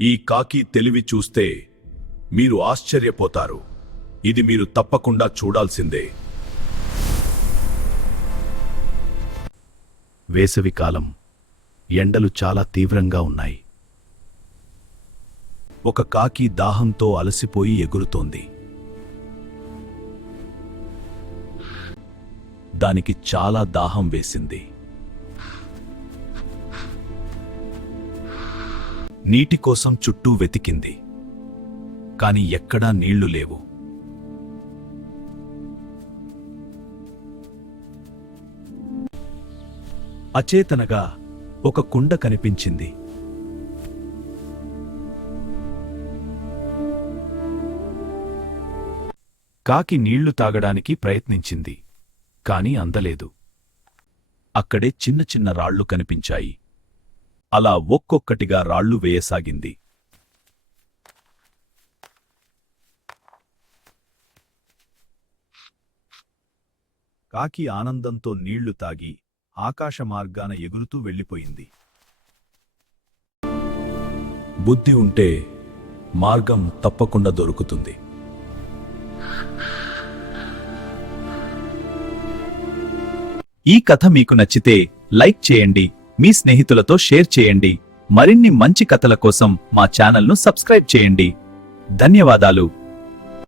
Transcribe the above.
ఈ కాకి తెలివి చూస్తే మీరు ఆశ్చర్యపోతారు. ఇది మీరు తప్పకుండా చూడాల్సిందే. వేసవికాలం. ఎండలు చాలా తీవ్రంగా ఉన్నాయి. ఒక కాకి దాహంతో అలసిపోయి ఎగురుతోంది. దానికి చాలా దాహం వేసింది. నీటి కోసం చుట్టూ వెతికింది. కాని ఎక్కడా నీళ్లు లేవు. అచేతనగా ఒక కుండ కనిపించింది. కాకి నీళ్లు తాగడానికి ప్రయత్నించింది, కాని అందలేదు. అక్కడే చిన్న చిన్న రాళ్లు కనిపించాయి. అలా ఒక్కొక్కటిగా రాళ్లు వేయసాగింది. కాకి ఆనందంతో నీళ్లు తాగి ఆకాశమార్గాన ఎగురుతూ వెళ్ళిపోయింది. బుద్ధి ఉంటే మార్గం తప్పకుండా దొరుకుతుంది. ఈ కథ మీకు నచ్చితే లైక్ చేయండి, మీ స్నేహితులతో షేర్ చేయండి. మరిన్ని మంచి కథల కోసం మా ఛానల్ను సబ్స్క్రైబ్ చేయండి. ధన్యవాదాలు.